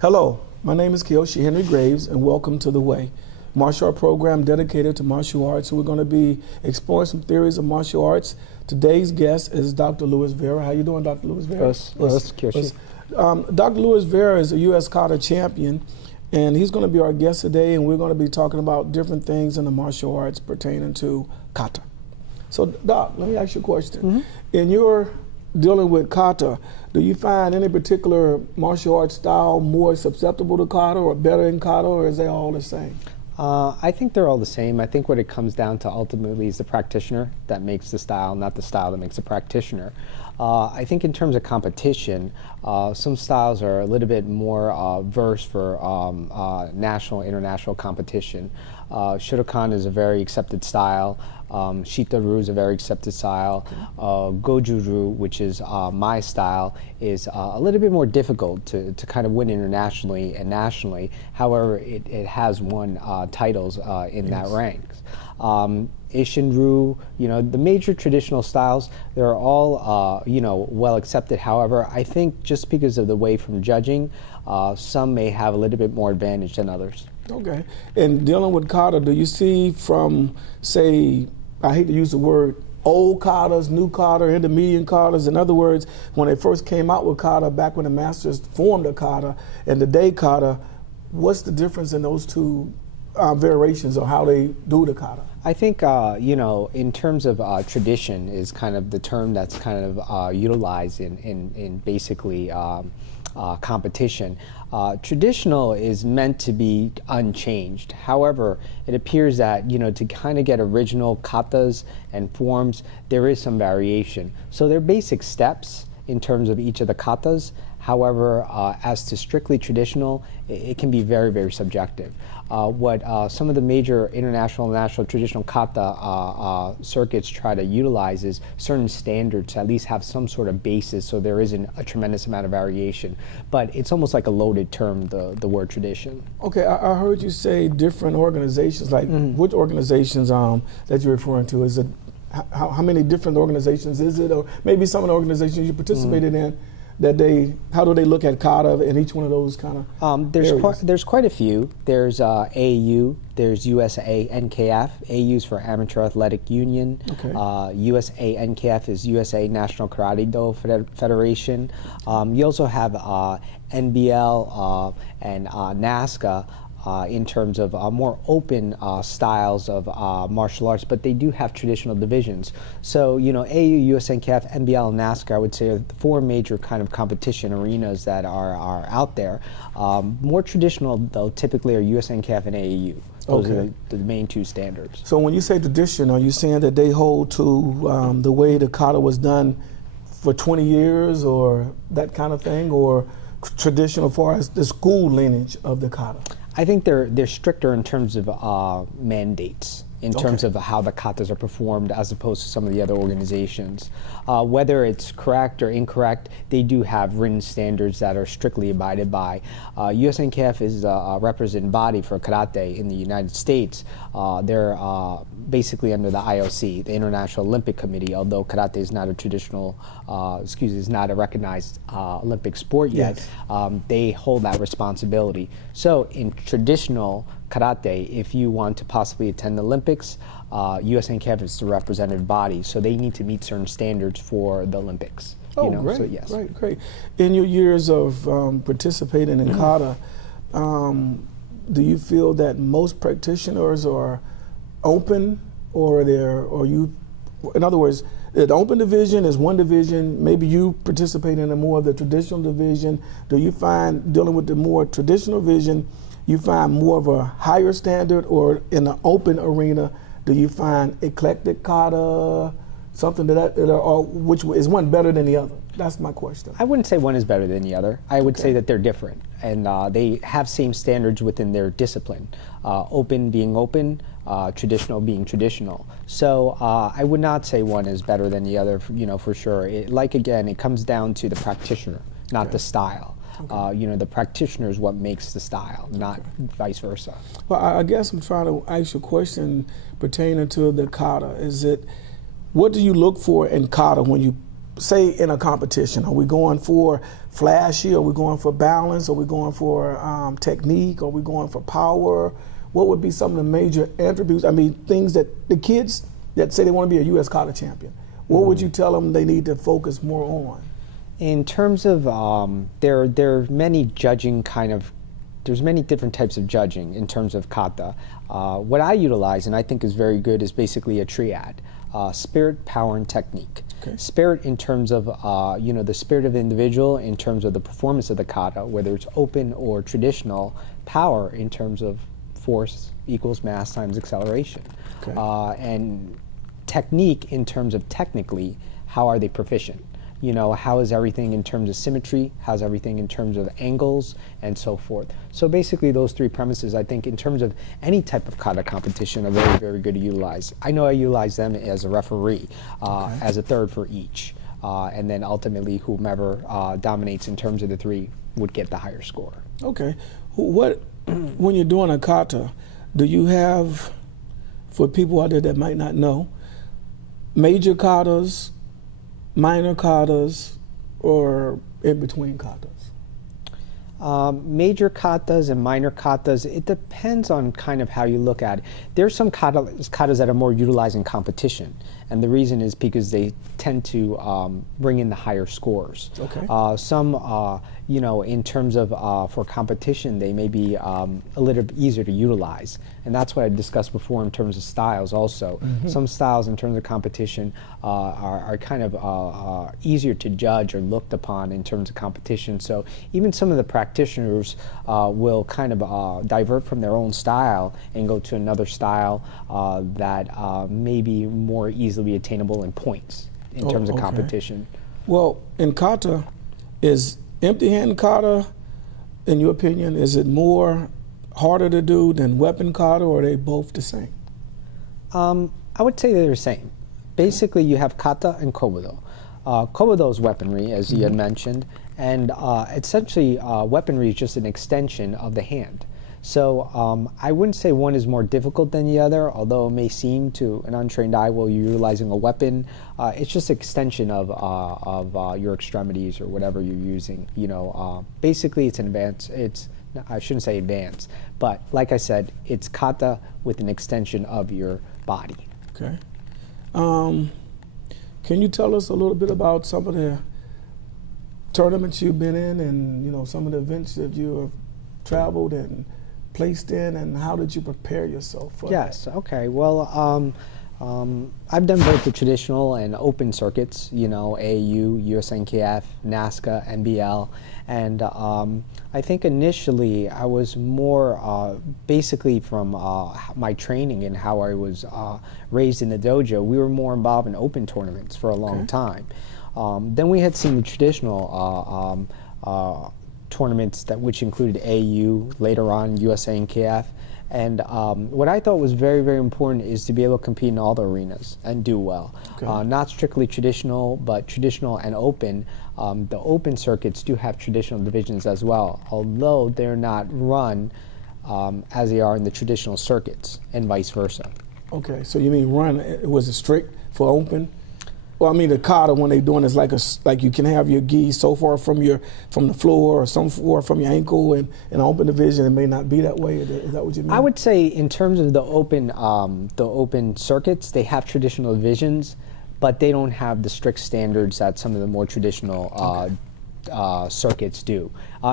Hello, my name is Kyoshi Henry Graves, and welcome to The Way, martial art program dedicated to martial arts. We're going to be exploring some theories of martial arts. Today's guest is Dr. Luis Vera. How you doing, Dr. Luis Vera? Kyoshi. Dr. Luis Vera is a U.S. kata champion, and he's going to be our guest today, and we're going to be talking about different things in the martial arts pertaining to kata. So, Doc, let me ask you a question. In your dealing with kata, do you find any particular martial arts style more susceptible to kata or better in kata, or is they all the same? I think they're all the same. I think what it comes down to ultimately is the practitioner that makes the style, not the style that makes the practitioner. I think in terms of competition, some styles are a little bit more versed for national, international competition. Shotokan is a very accepted style. Shita-ryu is a very accepted style. Goju-ryu, which is my style, is a little bit more difficult to kind of win internationally and nationally. However, it has won titles in that ranks. Ishin-ryu, the major traditional styles, they're all, well accepted. However, I think just because of the way from judging, some may have a little bit more advantage than others. Okay. And dealing with kata, do you see from, say, I hate to use the word old katas, new kata, intermediate katas. In other words, when they first came out with kata, back when the masters formed a kata, and the day kata, what's the difference in those two variations of how they do the kata? I think, in terms of tradition is kind of the term that's kind of utilized in basically competition. Traditional is meant to be unchanged. However, it appears that, to kind of get original katas and forms, there is some variation. So there are basic steps in terms of each of the katas. However, as to strictly traditional, it can be very, very subjective. What some of the major international and national traditional kata circuits try to utilize is certain standards to at least have some sort of basis, so there isn't a tremendous amount of variation. But it's almost like a loaded term, the word tradition. Okay, I heard you say different organizations. Like, which organizations that you're referring to? Is it how many different organizations is it, or maybe some of the organizations you participated in? How do they look at kata in each one of those kind of there's quite a few. There's AAU, there's USA NKF. AAU is for Amateur Athletic Union. Okay. USA NKF is USA National Karate Do Federation. You also have NBL and NASCA. In terms of more open styles of martial arts, but they do have traditional divisions. So, AU, USNCAF, NBL, and NASCAR, I would say, are the four major kind of competition arenas that are out there. More traditional, though, typically are USNCAF and AAU. Those are the main two standards. So when you say tradition, are you saying that they hold to the way the kata was done for 20 years or that kind of thing, or traditional as far as the school lineage of the kata? I think they're stricter in terms of mandates, in terms of how the katas are performed as opposed to some of the other organizations. Whether it's correct or incorrect, they do have written standards that are strictly abided by. USNKF is a representative body for karate in the United States. They're basically under the IOC, the International Olympic Committee, although karate is not a traditional, is not a recognized Olympic sport yet. Yes. They hold that responsibility. So in traditional karate, if you want to possibly attend the Olympics, USNCAF is the representative body, so they need to meet certain standards for the Olympics. Oh, great, so yes. Great. In your years of participating in kata, do you feel that most practitioners are open, or in other words, the open division is one division, maybe you participate in more of the traditional division. Do you find dealing with the more traditional division, you find more of a higher standard, or in the open arena, do you find eclectic kata, something or which is one better than the other? That's my question. I wouldn't say one is better than the other. I would say that they're different, and they have same standards within their discipline. Open being open, traditional being traditional. So I would not say one is better than the other, for sure. Again, it comes down to the practitioner, not the style. The practitioner is what makes the style, not vice versa. Well, I guess I'm trying to ask you a question pertaining to the kata. What do you look for in kata when you say in a competition, are we going for flashy? Are we going for balance? Are we going for technique? Are we going for power? What would be some of the major attributes? I mean, things that the kids that say they want to be a U.S. kata champion, what would you tell them they need to focus more on? In terms of, there are many judging there's many different types of judging in terms of kata. What I utilize, and I think is very good, is basically a triad. Spirit, power, and technique. Okay. Spirit in terms of, the spirit of the individual, in terms of the performance of the kata, whether it's open or traditional. Power in terms of force equals mass times acceleration. Okay. And technique in terms of technically, how are they proficient? How is everything in terms of symmetry? How's everything in terms of angles and so forth? So basically those three premises, I think in terms of any type of kata competition, are very, very good to utilize. I know I utilize them as a referee, as a third for each. And then ultimately whomever dominates in terms of the three would get the higher score. Okay. When you're doing a kata, do you have, for people out there that might not know, major katas, minor katas, or in between katas? Major katas and minor katas, it depends on kind of how you look at it. There's some katas that are more utilized in competition, and the reason is because they tend to bring in the higher scores. Okay. Some, in terms of for competition, they may be a little bit easier to utilize, and that's what I discussed before in terms of styles also. Some styles in terms of competition are kind of easier to judge or looked upon in terms of competition. So even some of the practitioners will kind of divert from their own style and go to another style that may be more easily attainable in points in terms of competition. Well, in kata, is empty-hand kata, in your opinion, is it more harder to do than weapon kata, or are they both the same? I would say they're the same. Basically, you have kata and kobudo. Kobudo is weaponry, as you had mentioned, and essentially weaponry is just an extension of the hand. So I wouldn't say one is more difficult than the other, although it may seem to an untrained eye while you're utilizing a weapon. It's just an extension of your extremities or whatever you're using. Basically it's an advance. I shouldn't say advanced, but like I said, it's kata with an extension of your body. Okay. Can you tell us a little bit about some of the tournaments you've been in, and some of the events that you have traveled and placed in, and how did you prepare yourself for that? Okay. Well, I've done both the traditional and open circuits, AAU, USNKF, NASCA, NBL, and I think initially I was more basically from my training and how I was raised in the dojo, we were more involved in open tournaments for a long time. Then we had seen the traditional tournaments which included AU, later on USNKF, and what I thought was very, very important is to be able to compete in all the arenas and do well. Not strictly traditional, but traditional and open. The open circuits do have traditional divisions as well, although they're not run as they are in the traditional circuits, and vice versa. Okay, so you mean run, was it strict for open? Well, I mean, the kata, when they're doing, is like you can have your gi so far from the floor, or some far from your ankle, and in an open division it may not be that way. Is that what you mean? I would say in terms of the open circuits, they have traditional divisions, but they don't have the strict standards that some of the more traditional circuits do.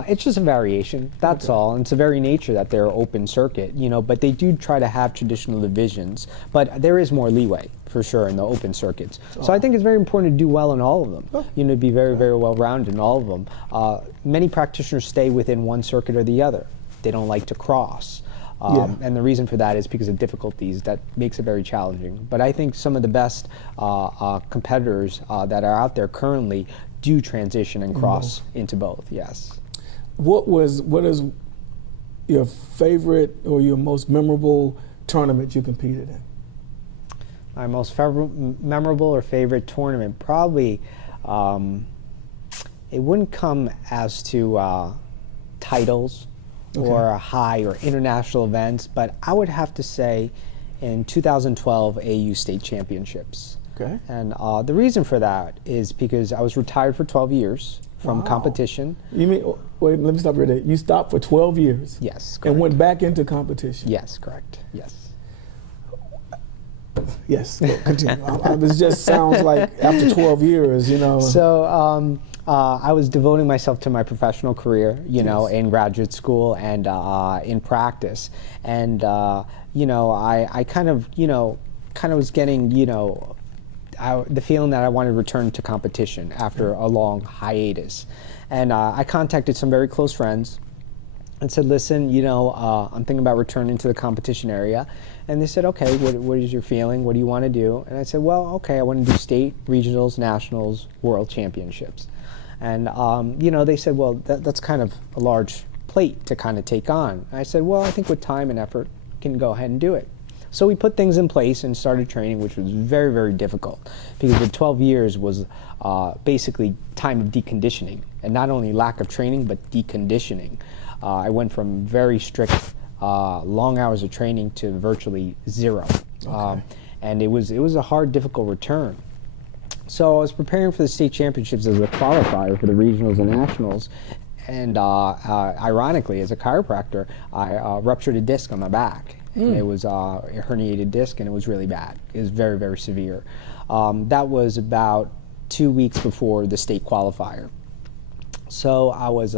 It's just a variation, that's all, and it's the very nature that they're open circuit, but they do try to have traditional divisions, but there is more leeway, for sure, in the open circuits. So I think it's very important to do well in all of them, to be very, very well-rounded in all of them. Many practitioners stay within one circuit or the other. They don't like to cross. And the reason for that is because of difficulties that makes it very challenging. But I think some of the best competitors that are out there currently do transition and cross into both, yes. What is your favorite or your most memorable tournament you competed in? My most memorable or favorite tournament, probably, it wouldn't come as to titles or high or international events, but I would have to say in 2012 AU State Championships. Okay. And the reason for that is because I was retired for 12 years from Wow. competition. You mean, wait, let me stop right there. You stopped for 12 years Yes, and correct. went back into competition. Yes, correct. Yes. Yes, well, continue. It just sounds like after 12 years, you know. So I was devoting myself to my professional career, you know, in graduate school and in practice. And, you know, I kind of was getting, you know, the feeling that I wanted to return to competition after a long hiatus. And I contacted some very close friends and said, listen, you know, I'm thinking about returning to the competition area. And they said, okay, what is your feeling? What do you want to do? And I said, well, okay, I want to do state, regionals, nationals, world championships. And, you know, they said, well, that's kind of a large plate to kind of take on. And I said, well, I think with time and effort, can go ahead and do it. So we put things in place and started training, which was very, very difficult because the 12 years was basically time of deconditioning, and not only lack of training, but deconditioning. I went from very strict long hours of training to virtually zero. Okay. And it was a hard, difficult return. So I was preparing for the state championships as a qualifier for the regionals and nationals, and ironically, as a chiropractor, I ruptured a disc on my back. It was a herniated disc, and it was really bad. It was very, very severe. That was about 2 weeks before the state qualifier. So I was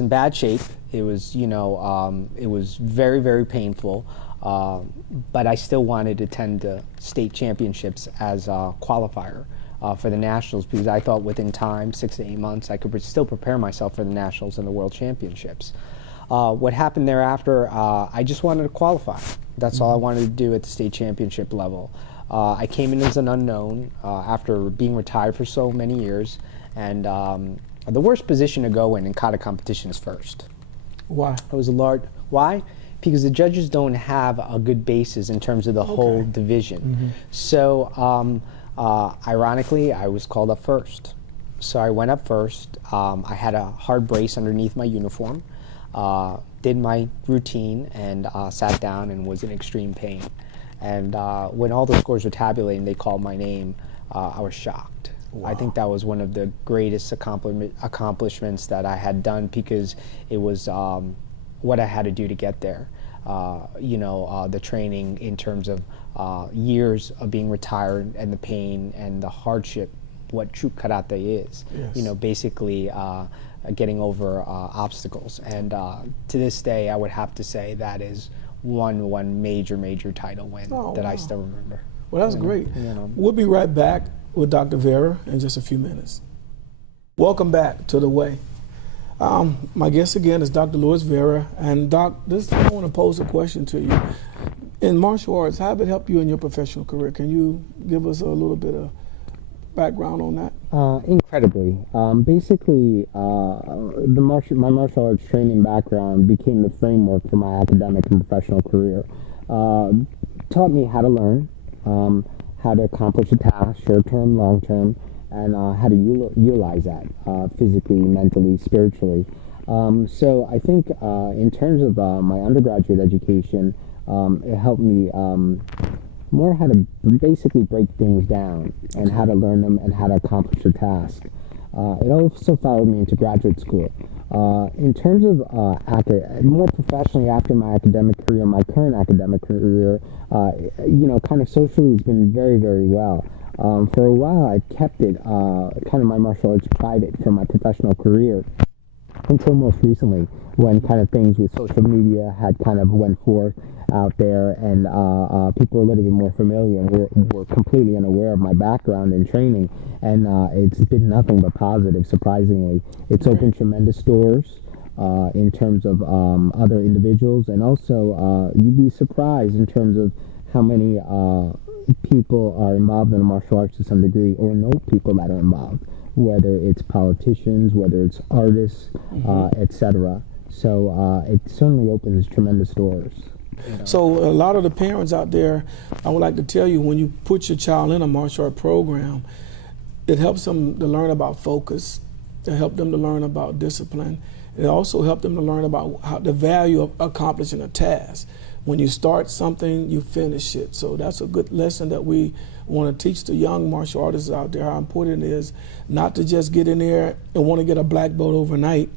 in bad shape. It was, you know, it was very, very painful. But I still wanted to attend the state championships as a qualifier for the nationals because I thought within time, 6 to 8 months, I could still prepare myself for the nationals and the world championships. What happened thereafter, I just wanted to qualify. That's all I wanted to do at the state championship level. I came in as an unknown after being retired for so many years, and the worst position to go in kata competition is first. Why? It was a large. Why? Because the judges don't have a good basis in terms of the whole division. So, ironically, I was called up first. So I went up first. I had a hard brace underneath my uniform, did my routine, and sat down and was in extreme pain. And when all the scores were tabulated and they called my name, I was shocked. Wow. I think that was one of the greatest accomplishments that I had done because it was what I had to do to get there. You know, the training in terms of years of being retired and the pain and the hardship, what true karate is. Yes. You know, basically getting over obstacles. And to this day, I would have to say that is one major title win that I still remember. Well, that's great. You know. We'll be right back with Dr. Vera in just a few minutes. Welcome back to The Way. My guest again is Dr. Louis Vera. And Doc, this time I want to pose a question to you. In martial arts, how did it help you in your professional career? Can you give us a little bit of background on that? Incredibly. Basically, my martial arts training background became the framework for my academic and professional career. Taught me how to learn, how to accomplish a task, short-term, long-term, and how to utilize that physically, mentally, spiritually. So I think in terms of my undergraduate education, it helped me more how to basically break things down and how to learn them and how to accomplish a task. It also followed me into graduate school. In terms of more professionally after my academic career, my current academic career, you know, kind of socially has been very, very well. For a while, I kept it kind of my martial arts private from my professional career until most recently when kind of things with social media had kind of went forth out there and people were a little bit more familiar and were completely unaware of my background and training, and it's been nothing but positive, surprisingly. It's opened tremendous doors in terms of other individuals, and also you'd be surprised in terms of how many people are involved in the martial arts to some degree or know people that are involved, whether it's politicians, whether it's artists, etc. So it certainly opens tremendous doors. You know. So a lot of the parents out there, I would like to tell you, when you put your child in a martial art program, it helps them to learn about focus, it helps them to learn about discipline. It also helps them to learn about the value of accomplishing a task. when you start something, you finish it. So that's a good lesson that we want to teach the young martial artists out there, how important it is not to just get in there and want to get a black belt overnight,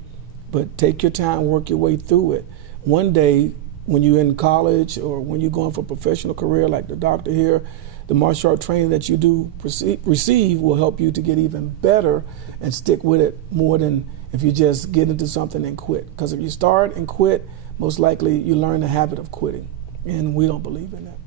but take your time, work your way through it. One day, when you're in college or when you're going for a professional career like the doctor here, the martial art training that you do receive will help you to get even better and stick with it more than if you just get into something and quit. Because if you start and quit, most likely you learn the habit of quitting. And we don't believe in that.